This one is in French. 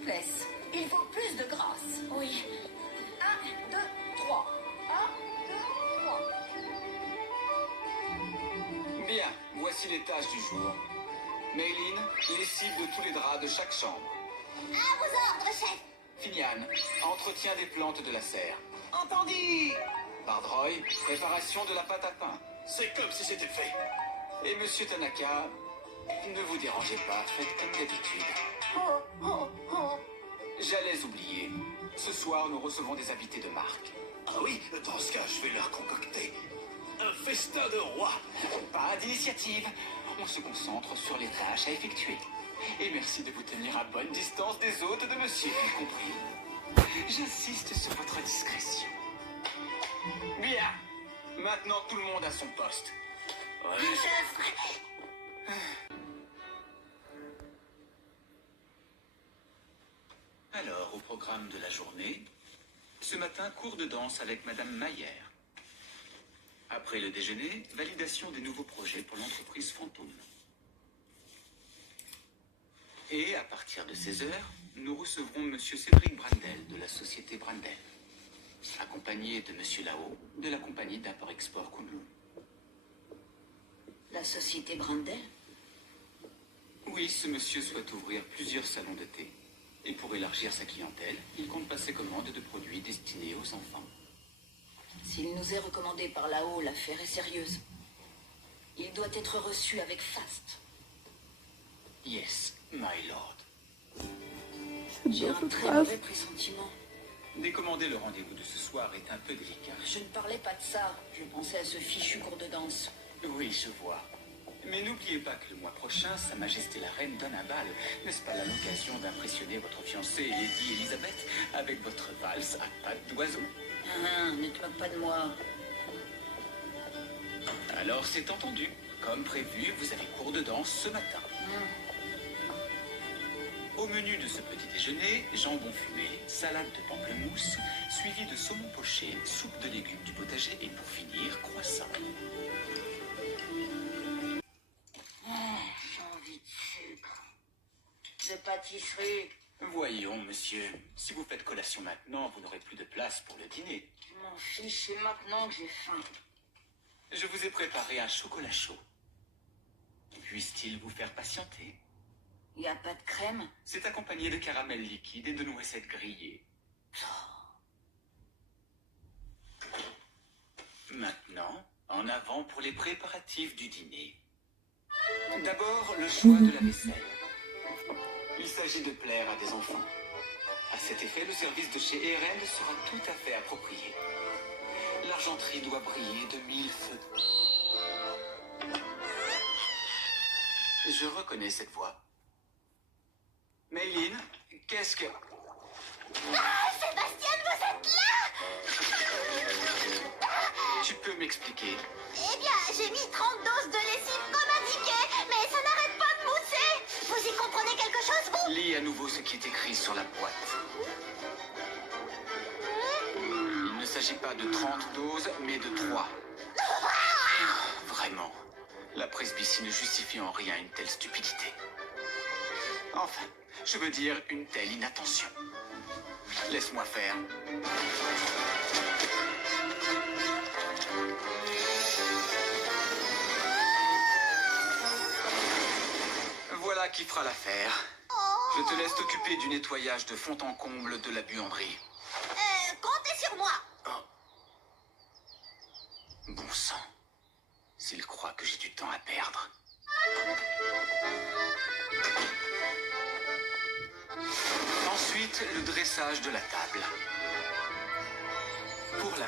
souplesse. Il faut plus de grâce. Oui. 1, 2, 3. 1, 2, 3. Bien, voici les tâches du jour. Mayline, lessive de tous les draps de chaque chambre. À vos ordres, chef. Finian, entretien des plantes de la serre. Entendu! Bardroy, préparation de la pâte à pain. C'est comme si c'était fait. Et Monsieur Tanaka, ne vous dérangez pas, faites comme d'habitude. Oh, oh, oh. J'allais oublier. Ce soir, nous recevons des invités de marque. Ah oui, dans ce cas, je vais leur concocter un festin de roi. Pas d'initiative. On se concentre sur les tâches à effectuer. Et merci de vous tenir à bonne distance des hôtes de monsieur, y compris. J'insiste sur votre discrétion. Bien. Maintenant, tout le monde à son poste. Ouais. Chef. Alors, au programme de la journée, ce matin, cours de danse avec Madame Mayer. Après le déjeuner, validation des nouveaux projets pour l'entreprise Fantôme. Et à partir de 16 heures, nous recevrons Monsieur Cédric Brandel de la société Brandel, accompagné de Monsieur Lao de la compagnie d'import-export Kunlun. La société Brandel? Oui, ce monsieur souhaite ouvrir plusieurs salons de thé. Et pour élargir sa clientèle, il compte passer commande de produits destinés aux enfants. S'il nous est recommandé par là-haut, l'affaire est sérieuse. Il doit être reçu avec faste. Yes, my lord. J'ai un très mauvais pressentiment. Décommander le rendez-vous de ce soir est un peu délicat. Je ne parlais pas de ça. Je pensais à ce fichu cours de danse. Oui, je vois. Mais n'oubliez pas que le mois prochain, Sa Majesté la Reine donne un bal. N'est-ce pas là l'occasion d'impressionner votre fiancée, Lady Elizabeth, avec votre valse à pattes d'oiseau? Ne te moque pas de moi. Alors c'est entendu. Comme prévu, vous avez cours de danse ce matin. Au menu de ce petit déjeuner, jambon fumé, salade de pamplemousse, suivi de saumon poché, soupe de légumes du potager et pour finir, croissant. J'ai envie de sucre. De pâtisserie. Voyons, monsieur, si vous faites collation maintenant, vous n'aurez plus de place pour le dîner. Je m'en fiche, c'est maintenant que j'ai faim. Je vous ai préparé un chocolat chaud. Puisse-t-il vous faire patienter? Y a pas de crème? C'est accompagné de caramel liquide et de noisettes grillées. Maintenant, en avant pour les préparatifs du dîner. D'abord, le choix de la vaisselle. Il s'agit de plaire à des enfants. À cet effet, le service de chez Eren sera tout à fait approprié. L'argenterie doit briller de mille feux. Je reconnais cette voix. Mayline, qu'est-ce que... Sébastien, vous êtes là? Tu peux m'expliquer? Eh bien, j'ai mis 30 doses de lessive comme indiqué, mais ça n'arrête pas de mousser. Vous y comprenez quelque chose, vous? Lis à nouveau ce qui est écrit sur la boîte. Il ne s'agit pas de 30 doses, mais de 3. Vraiment, la presbytie ne justifie en rien une telle stupidité. Enfin, je veux dire une telle inattention. Laisse-moi faire. Voilà qui fera l'affaire. Je te laisse t'occuper du nettoyage de fond en comble de la buanderie. Comptez sur moi. Bon sang. S'il croit que j'ai du temps à perdre. Ensuite, le dressage de la table. Pour la